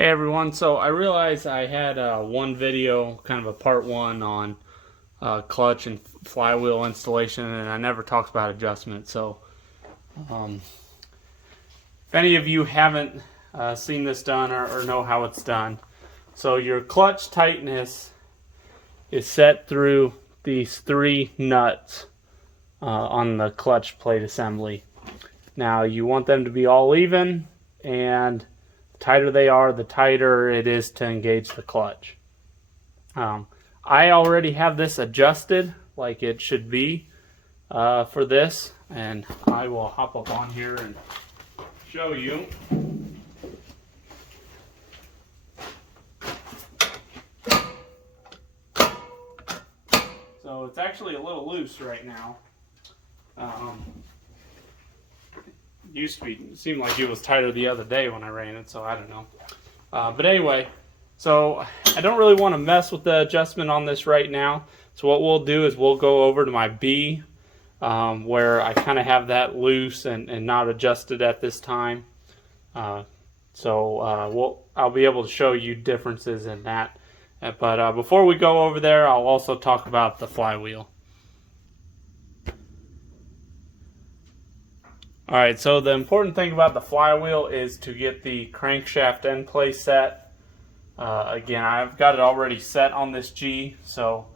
Hey everyone, so I realized I had one video, kind of a part one on clutch and flywheel installation, and I never talked about adjustment. So if any of you haven't seen this done or know how it's done, so your clutch tightness is set through these three nuts on the clutch plate assembly. Now you want them to be all even, and the tighter they are, the tighter it is to engage the clutch. I already have this adjusted like it should be for this, and I will hop up on here and show you. So it's actually a little loose right now. Used to be, it seemed like it was tighter the other day when I ran it, so I don't know. But anyway, so I don't really want to mess with the adjustment on this right now. So what we'll do is we'll go over to my B, where I kind of have that loose and not adjusted at this time. I'll be able to show you differences in that. But before we go over there, I'll also talk about the flywheel. Alright, so the important thing about the flywheel is to get the crankshaft end play set. Again, I've got it already set on this G, so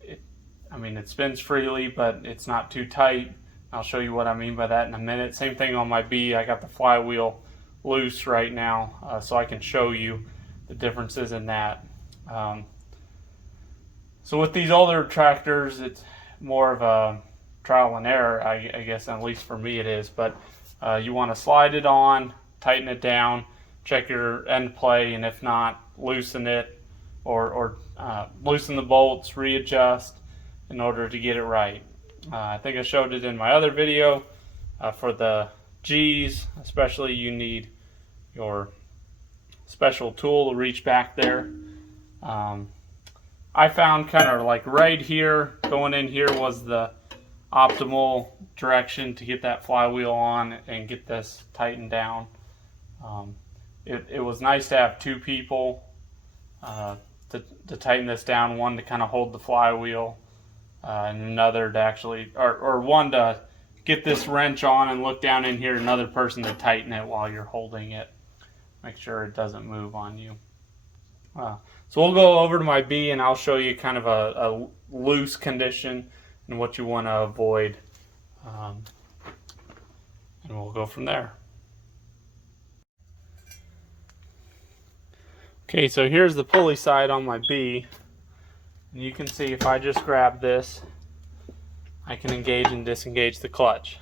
it spins freely, but it's not too tight. I'll show you what I mean by that in a minute. Same thing on my B. I got the flywheel loose right now, so I can show you the differences in that. So with these older tractors, it's more of a trial and error, I guess, at least for me it is. But you want to slide it on, tighten it down, check your end play, and if not, loosen it or loosen the bolts, readjust in order to get it right. I think I showed it in my other video. For the G's especially, you need your special tool to reach back there. I found kind of like right here, going in here was the optimal direction to get that flywheel on and get this tightened down. It was nice to have two people to tighten this down, one to kind of hold the flywheel and another to actually, or one to get this wrench on and look down in here, another person to tighten it while you're holding it. Make sure it doesn't move on you. So we'll go over to my B and I'll show you kind of a loose condition and what you want to avoid, and we'll go from there. Okay, so here's the pulley side on my B, and you can see if I just grab this, I can engage and disengage the clutch.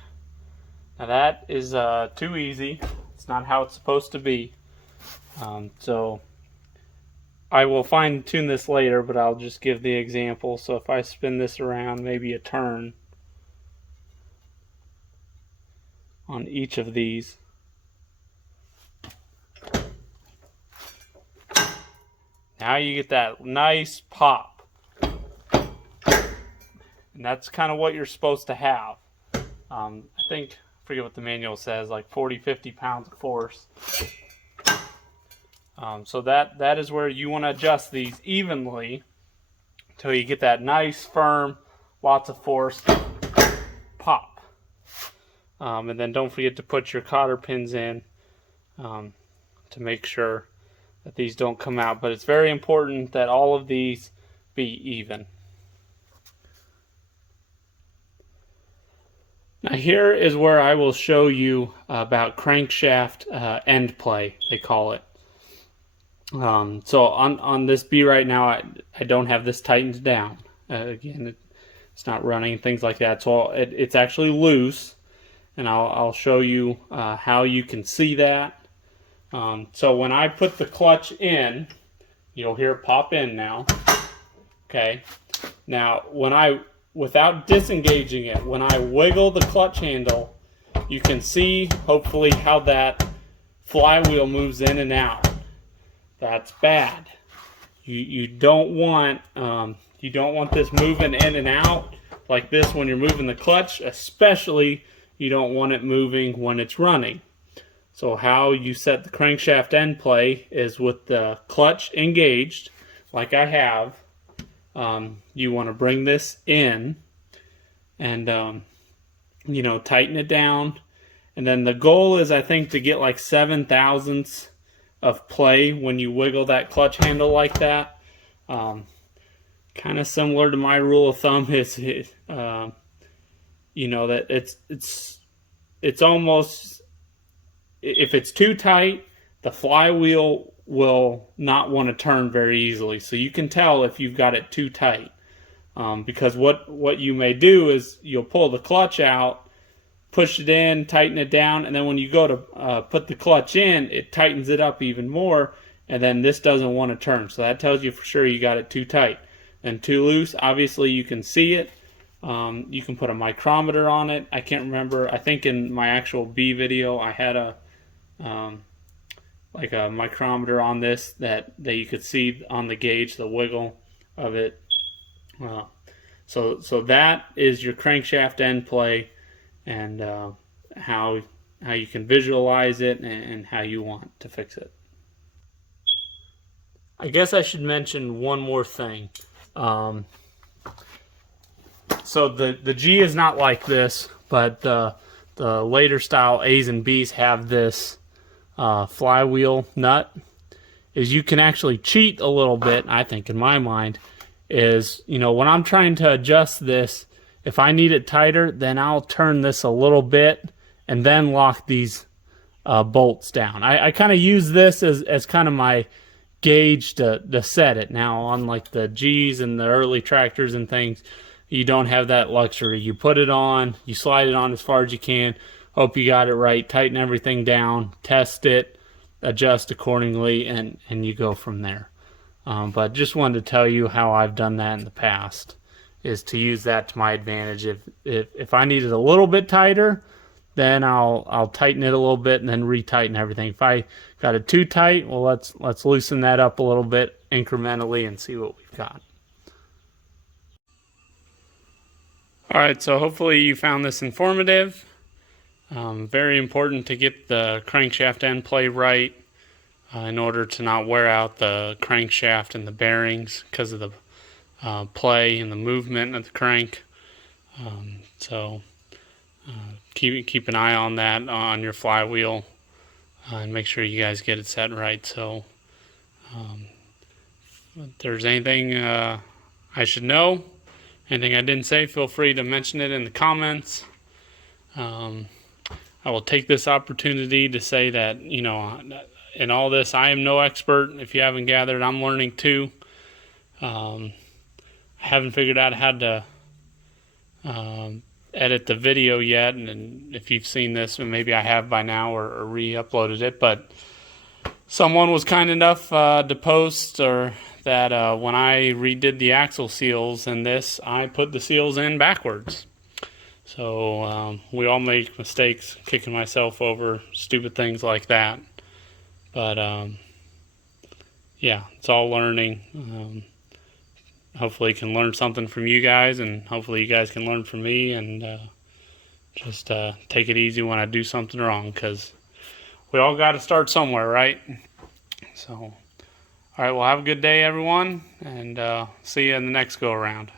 Now that is too easy. It's not how it's supposed to be. So I will fine tune this later, but I'll just give the example. So if I spin this around maybe a turn on each of these, now you get that nice pop. And that's kind of what you're supposed to have. I think, I forget what the manual says, like 40-50 pounds of force. So that is where you want to adjust these evenly until you get that nice, firm, lots of force pop. And then don't forget to put your cotter pins in to make sure that these don't come out. But it's very important that all of these be even. Now here is where I will show you about crankshaft end play, they call it. So on this B right now, I don't have this tightened down. Again, it's not running, things like that. So it's actually loose, and I'll show you how you can see that. So when I put the clutch in, you'll hear it pop in now. Okay. Now without disengaging it, when I wiggle the clutch handle, you can see hopefully how that flywheel moves in and out. That's bad. You don't want this moving in and out like this when you're moving the clutch. Especially you don't want it moving when it's running. So how you set the crankshaft end play is with the clutch engaged, like I have. You want to bring this in and you know, tighten it down. And then the goal is, I think, to get like 7/1000ths of play when you wiggle that clutch handle like that. Kind of similar to my rule of thumb is, you know, that it's almost, if it's too tight, the flywheel will not want to turn very easily. So you can tell if you've got it too tight. Because what you may do is you'll pull the clutch out, push it in, tighten it down, and then when you go to put the clutch in, it tightens it up even more, and then this doesn't want to turn. So that tells you for sure you got it too tight. And too loose, obviously you can see it. You can put a micrometer on it. I can't remember. I think in my actual B video I had a like a micrometer on this that you could see on the gauge, the wiggle of it. So that is your crankshaft end play, and how you can visualize it and how you want to fix it. I guess I should mention one more thing. So the G is not like this, but the later style A's and B's have this flywheel nut. Is you can actually cheat a little bit, I think, in my mind, is, you know, when I'm trying to adjust this, if I need it tighter, then I'll turn this a little bit and then lock these bolts down. I kind of use this as kind of my gauge to set it. Now on like the G's and the early tractors and things, you don't have that luxury. You put it on, you slide it on as far as you can, hope you got it right, tighten everything down, test it, adjust accordingly, and you go from there. But just wanted to tell you how I've done that in the past, is to use that to my advantage. If I need it a little bit tighter, then I'll tighten it a little bit and then retighten everything. If I got it too tight, well, let's loosen that up a little bit incrementally and see what we've got. All right, so hopefully you found this informative. Very important to get the crankshaft end play right in order to not wear out the crankshaft and the bearings because of the play and the movement of the crank. So keep an eye on that on your flywheel and make sure you guys get it set right. So if there's anything I should know, anything I didn't say, feel free to mention it in the comments. I will take this opportunity to say that, you know, in all this, I am no expert. If you haven't gathered, I'm learning too. I haven't figured out how to edit the video yet, and if you've seen this, maybe I have by now or re-uploaded it, but someone was kind enough to post or that when I redid the axle seals in this, I put the seals in backwards. So we all make mistakes, kicking myself over, stupid things like that. But yeah, it's all learning. Hopefully can learn something from you guys, and hopefully you guys can learn from me, and just take it easy when I do something wrong, because we all got to start somewhere, right? So, all right, well, have a good day, everyone, and see you in the next go around.